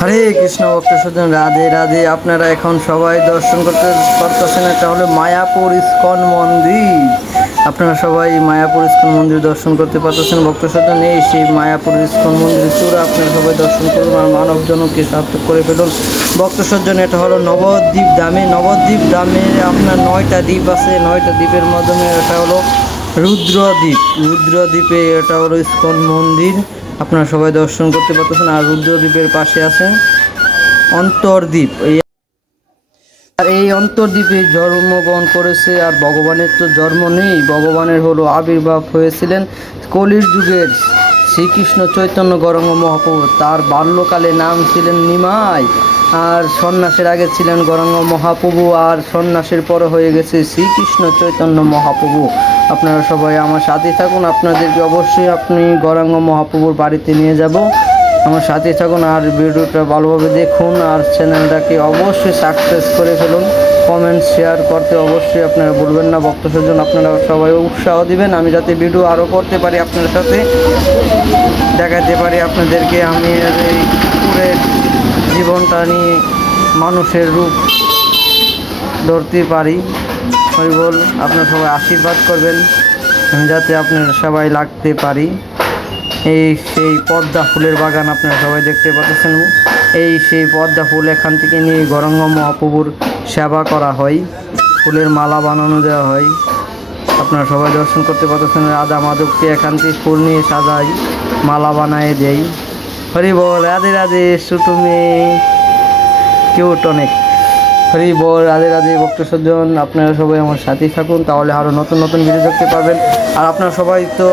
হরে কৃষ্ণ ভক্ত সজ্জন, রাধে রাধে। আপনারা এখন সবাই দর্শন করতে পারতেছেন, এটা হলো মায়াপুর ইস্কন মন্দির। আপনারা সবাই মায়াপুর ইস্কন মন্দির দর্শন করতে পারতেছেন ভক্ত সজ্জন। এই সেই মায়াপুর ইস্কন মন্দিরের চূড়া আপনারা সবাই দর্শন করুন আর মানব জনকে সার্থক করে ফেলুন ভক্ত সজ্জন। এটা হলো নবদ্বীপ ধামে। নবদ্বীপ ধামে আপনার 9টা দ্বীপ আছে। 9টা দ্বীপের মাধ্যমে এটা হলো রুদ্রদ্বীপ। রুদ্রদ্বীপে এটা হলো ইস্কন মন্দির, আপনারা সবাই দর্শন করতে পারতেছেন। আর রুদ্রদ্বীপের পাশে আছে অন্তর্দ্বীপ। আর এই অন্তর্দ্বীপে জন্মগ্রহণ করেছে। আর ভগবানের তো জন্ম নেই, ভগবানের হলো আবির্ভাব হয়েছিলেন কলির যুগের শ্রীকৃষ্ণ চৈতন্য গৌরাঙ্গ মহাপ্রভু। তার বাল্যকালে নাম ছিলেন নিমাই, আর সন্ন্যাসের আগে ছিলেন গৌরাঙ্গ মহাপ্রভু, আর সন্ন্যাসের পরে হয়ে গেছে শ্রীকৃষ্ণ চৈতন্য মহাপ্রভু। আপনারা সবাই আমার সাথে থাকুন, আপনাদেরকে অবশ্যই আপনি গৌরাঙ্গ মহাপ্রভুর বাড়িতে নিয়ে যাব। আমার সাথে থাকুন আর ভিডিওটা ভালোভাবে দেখুন, আর চ্যানেলটাকে অবশ্যই সাবস্ক্রাইব করে ফেলুন। কমেন্ট শেয়ার করতে অবশ্যই আপনারা ভুলবেন না ভক্ত সজ্জন। আপনারা সবাই উৎসাহ দিবেন আমি যাতে ভিডিও আরও করতে পারি, আপনাদের সাথে দেখাতে পারি আপনাদেরকে আমি এই পুরের জীবনটা নিয়ে মানুষের রূপ ধরতে পারি। ওই বল আপনারা সবাই আশীর্বাদ করবেন আমি যাতে আপনারা সবাই লাগতে পারি। এই সেই পদ্মা ফুলের বাগান আপনারা সবাই দেখতে পাচ্ছেন। এই সেই পদ্মা ফুল এখান থেকে নিয়ে গৌরাঙ্গ মহাপ্রভুর সেবা করা হয়, ফুলের মালা বানানো দেওয়া হয়। আপনারা সবাই দর্শন করতে পাচ্ছেন। রাধা মাধবকে এখান থেকে ফুল নিয়ে সাজাই, মালা বানায় দেই। হরি বল, রাধে রাধে। ছোটো মেয়ে কিউট অনেক। হরি বল, রাধে রাধে ভক্ত সজ্জন। আপনারা সবাই আমার সাথেই থাকুন, তাহলে আরও নতুন নতুন ভিডিও দেখতে পারবেন। আর আপনারা সবাই তো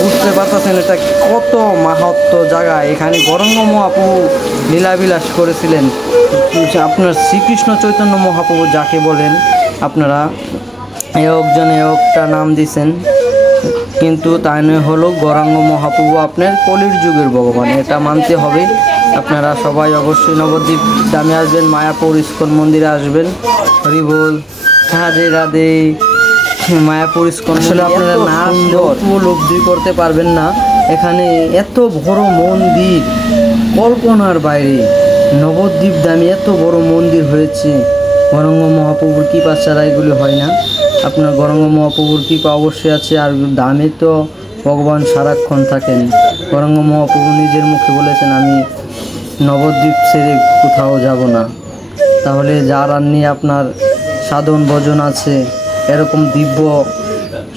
বুঝতে পারতেছেন এটা কত মাহাত্ম জায়গা। এখানে গৌরাঙ্গ মহাপ্রভু লীলাবিলাস করেছিলেন। আপনার শ্রীকৃষ্ণ চৈতন্য মহাপ্রভু যাকে বলেন, আপনারা একজন একটা নাম দিয়েছেন, কিন্তু তাই নয় হলো গৌরাঙ্গ মহাপ্রভু আপনার কলির যুগের ভগবান, এটা মানতে হবে। আপনারা সবাই অবশ্যই নবদ্বীপ ধামে আসবেন, মায়াপুর ইস্কন মন্দিরে আসবেন। হরি বল, রাধে রাধে। মায়াপুর ইস্কন আসলে আপনারা না উপলব্ধি করতে পারবেন না। এখানে এত বড় মন্দির কল্পনার বাইরে। নবদ্বীপ ধামে এত বড় মন্দির হয়েছে, গৌরাঙ্গ মহাপ্রভুর কৃপা ছাড়া এগুলি হয় না। আপনার গৌরাঙ্গ মহাপ্রভুর কৃপা অবশ্যই আছে। আর ধামে তো ভগবান সারাক্ষণ থাকেন। গৌরাঙ্গ মহাপ্রভু নিজের মুখে বলেছেন, আমি নবদ্বীপ ছেড়ে কোথাও যাব না। তাহলে যারা নিয়ে আপনার সাধন ভজন আছে, এরকম দিব্য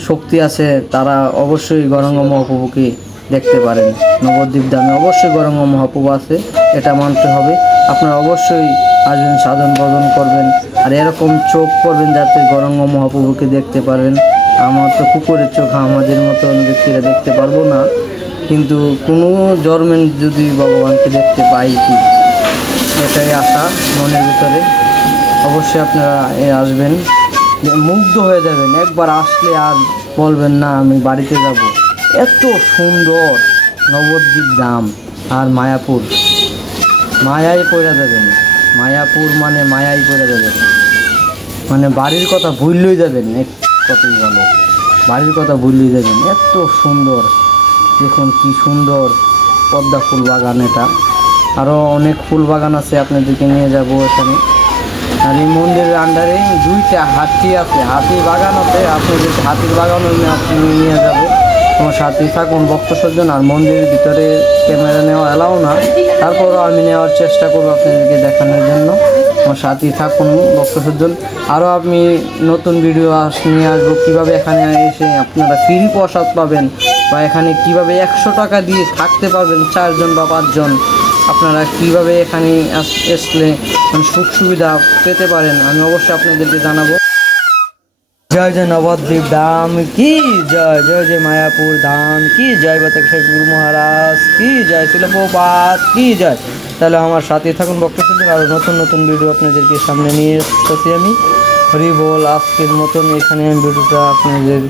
শক্তি আছে, তারা অবশ্যই গৌরাঙ্গ মহাপ্রভুকে দেখতে পারেন। নবদ্বীপ ধামে অবশ্যই গৌরাঙ্গ মহাপ্রভু আছে, এটা মানতে হবে। আপনারা অবশ্যই আসবেন, সাধন ভজন করবেন, আর এরকম চোখ করবেন যাতে গৌরাঙ্গ মহাপ্রভুকে দেখতে পারেন। আমার তো কুকুরের চোখ, আমাদের মতন ব্যক্তিরা দেখতে পারবো না, কিন্তু কোনো জন্মে যদি ভগবানকে দেখতে পাই কি, এটাই আশা মনের ভিতরে। অবশ্যই আপনারা আসবেন, মুগ্ধ হয়ে যাবেন। একবার আসলে আর বলবেন না আমি বাড়িতে যাব। এত সুন্দর নবদ্বীপ ধাম আর মায়াপুর, মায়াই পড়ে যাবেন। মায়াপুর মানে মায়াই পড়ে যাবেন, মানে বাড়ির কথা ভুললেই যাবেন। এক কতই ভালো, বাড়ির কথা ভুললেই যাবেন। এত সুন্দর, দেখুন কি সুন্দর পদ্মা ফুল বাগান। এটা আরও অনেক ফুল বাগান আছে, আপনাদেরকে নিয়ে যাব এখানে। আর এই মন্দিরের আন্ডারে 2টা হাতি আছে, হাতির বাগান আছে। আপনাদেরকে হাতির বাগানও আপনি নিয়ে যাব। আমার সাথেই থাকুন ভক্ত সজ্জন। আর মন্দিরের ভিতরে ক্যামেরা নেওয়া এলাও না, তারপরও আমি নেওয়ার চেষ্টা করবো আপনাদেরকে দেখানোর জন্য। আমার সাথেই থাকুন ভক্ত সজ্জন। আরও আমি নতুন ভিডিও নিয়ে আসবো, কীভাবে এখানে এসে আপনারা ফ্রি প্রসাদ পাবেন, বা এখানে কীভাবে 100 টাকা দিয়ে থাকতে পারবেন 4 জন বা 5 জন। আপনারা কীভাবে এখানে আসলে সুখ সুবিধা পেতে পারেন, আমি অবশ্যই আপনাদেরকে জানাবো। জয় জয় নবদ্বীপ ধাম কি জয়, জয় জয় মায়াপুর ধাম কি জয়, বাতাকেশ্বর গুরু মহারাজ কি জয়, শিলপ্রপাত কি জয়। তাহলে আমার সাথে থাকুন ভক্ত সজ্জন, আরও নতুন নতুন ভিডিও আপনাদেরকে সামনে নিয়ে এসেছি আমি। হরি বল, আজকের মতন এখানে আমি ভিডিওটা আপনাদের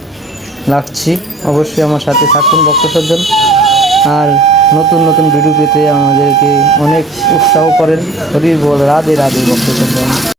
রাখছি। অবশ্যই আমার সাথে থাকুন ভক্ত সজ্জন, আর নতুন নতুন ভিডিও পেতে আমাদেরকে অনেক উৎসাহ করেন। হরি বল, রাধে রাধে ভক্ত সজ্জন।